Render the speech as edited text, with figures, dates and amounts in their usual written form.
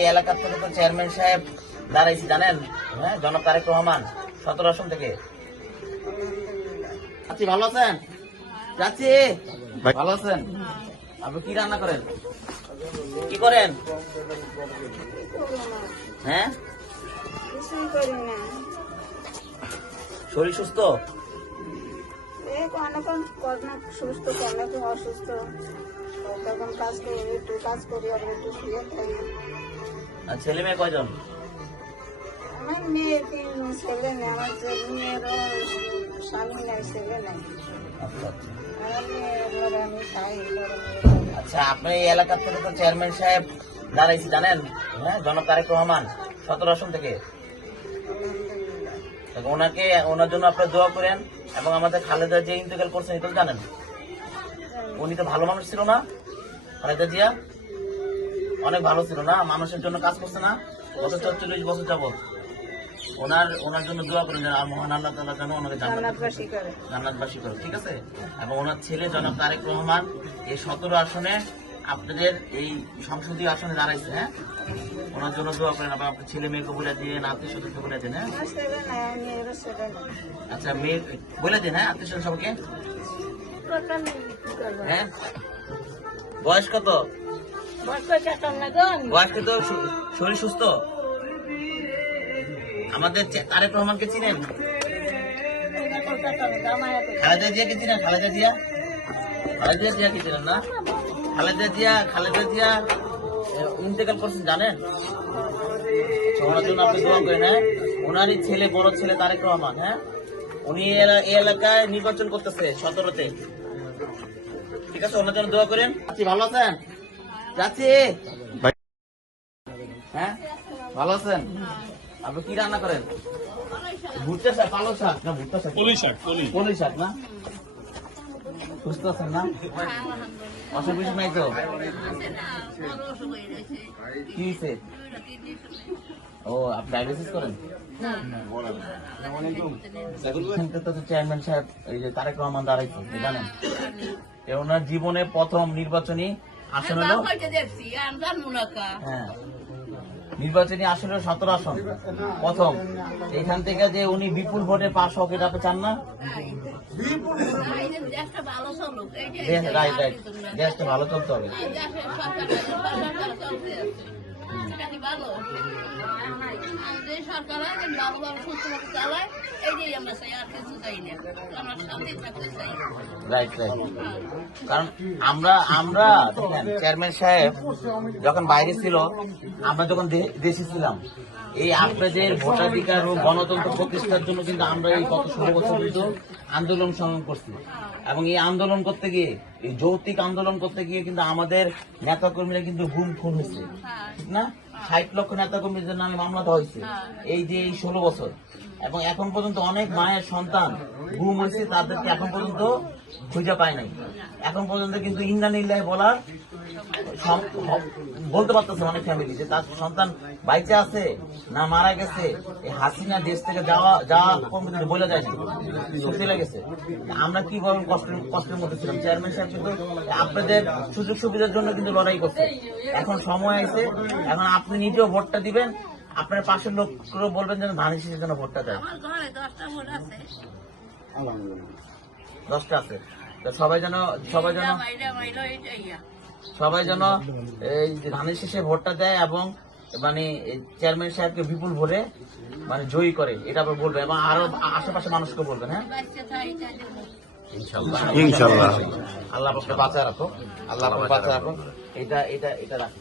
এই এলাকা থেকে তো চেয়ারম্যান সাহেব দাঁড়াইছি জানেন, হ্যাঁ, জনাব তারেক রহমান 17 আসন থেকে। চাচি ভালো আছেন? চাচি ভালো আছেন? আপনি কি রান্না করেন, কি করেন? হ্যাঁ, শরীর সুস্থ? সুস্থ অসুস্থ, তখন কাজ করি আর একটু শুয়ে থাকি। আর ছেলে মেয়ে কয়জন? আমার মেয়ে 3 ছেলে নেই, আমার মেয়েরও স্বামী নেই, ছেলে নেই। আচ্ছা আচ্ছা। আমার মেয়ের আমি খাই। আচ্ছা, আপনি এই এলাকা থেকে তো চেয়ারম্যান সাহেব দাঁড়াইছি জানেন, হ্যাঁ, জনাব তারেক রহমান 17 আসন থেকে। ওনার জন্য আপনারা দোয়া করেন। এবং আমাদের খালেদা যে ইন্তেকাল করছেন এটা তো জানেন, উনি তো ভালো মানুষ ছিল না? খালেদা জিয়া অনেক ভালো ছিল না, মানুষের জন্য কাজ করছে না গত 44 বছর যাবত। ওনার জন্য দোয়া করেন আর মহান আল্লাহ তাআলা যেন ওনাকে জান্নাতবাসী করে, ঠিক আছে? এবং ওনার ছেলে জনাব তারেক রহমান এই 17 আসনে আপনাদের এই সংসদীয় আসনে দাঁড়াইছে, হ্যাঁ, ওনার জন্য দোয়া করেন। আবার আপনার ছেলে মেয়েকে বলে দিন, আত্মীয় স্বজনকে বলে দিন, হ্যাঁ। আচ্ছা, মেয়ে বলে দিন, হ্যাঁ, আত্মীয় স্বজন সবাইকে। হ্যাঁ, বয়স কত? বয়স কত? শরীর সুস্থ? আমাদের তারেক রহমানকে চিনেন? খালেদা জিয়াকে চিনেন? খালেদা জিয়াকে চিনেন না? খালেদা জিয়া ইন্তেকাল করছেন জানেন? ওনার জন্য আপনি দোয়া করেন, হ্যাঁ। ওনারই ছেলে, বড় ছেলে তারেক রহমান, হ্যাঁ, উনি এই এলাকায় নির্বাচন করতেছে 17-তে, ঠিক আছে? ওনার জন্য দোয়া করেন। চাচি ভালো আছেন? চাচি হ্যাঁ ভালো আছেন? আপনি কি রান্না করেন? ভুট্টা শাক, পালং শাক না ভুট্টা শাক? পলি শাক না? সুস্থ আছেন না? অসুখ বিসুখ নাই তো? কি হয়েছে? ও, আপনি ডায়াবেটিস করেন? চেয়ারম্যান সাহেব এই যে তারেক রহমান দাঁড়াইছে জানেন, ওনার জীবনে প্রথম নির্বাচনী আসন হলো, হ্যাঁ, নির্বাচনী আসন 17 আসন প্রথম। এখান থেকে যে উনি বিপুল ভোটে পাস হোক, এটা আপনি চান না? রাইট, দেশটা ভালো চলতে হবে। রাইট, কারণ আমরা দেখেন চেয়ারম্যান সাহেব যখন বাইরে ছিল, আমরা যখন দেশে ছিলাম, এই আপনাদের ভোটাধিকার ও গণতন্ত্র প্রতিষ্ঠার জন্য কিন্তু আমরা এই গত 16 বছর কিন্তু আন্দোলন সংগ্রাম করছি। এবং এই আন্দোলন করতে গিয়ে, এই যৌক্তিক আন্দোলন করতে গিয়ে কিন্তু আমাদের নেতা কর্মীরা কিন্তু গুম খুন হয়েছে, ঠিক না? 60 লক্ষ নেতা কর্মীদের নামে মামলা দেওয়া হয়েছে এই যে এই 16 বছর। এবং এখন পর্যন্ত অনেক মায়ের সন্তান গুম হয়েছে, তাদেরকে এখন পর্যন্ত খুঁজে পায় নাই। এখন পর্যন্ত কিন্তু ইন্নালিল্লাহ বলার বলতে পারতেছে অনেক ফ্যামিলি যে তার সন্তান বাইচে আছে না মারা গেছে। এই হাসিনা দেশ থেকে যাওয়া কিন্তু বলে যায়নি, চলে গেছে। আমরা কি বলেন, কষ্টের মধ্যে ছিলাম। চেয়ারম্যান সাহেব কিন্তু আপনাদের সুযোগ সুবিধার জন্য কিন্তু লড়াই করছে। এখন সময় আছে, এখন আপনি নিজেও ভোটটা দিবেন, আপনার পাশের লোকগুলো বলবেন যেন ধানের শীষের জন্য ভোটটা দেয়। 10টা আছে, তো সবাই যেন এই ধানের শীষে ভোটটা দেয় এবং মানে চেয়ারম্যান সাহেবকে বিপুল ভোটে মানে জয়ী করে, এটা আবার বলবেন। এবং আরো আশেপাশে মানুষকে বলবেন, হ্যাঁ, ইনশাআল্লাহ। আল্লাহ আপনাকে বাঁচায় রাখো, আল্লাহ আপনাকে বাঁচায় রাখো। এটা রাখো।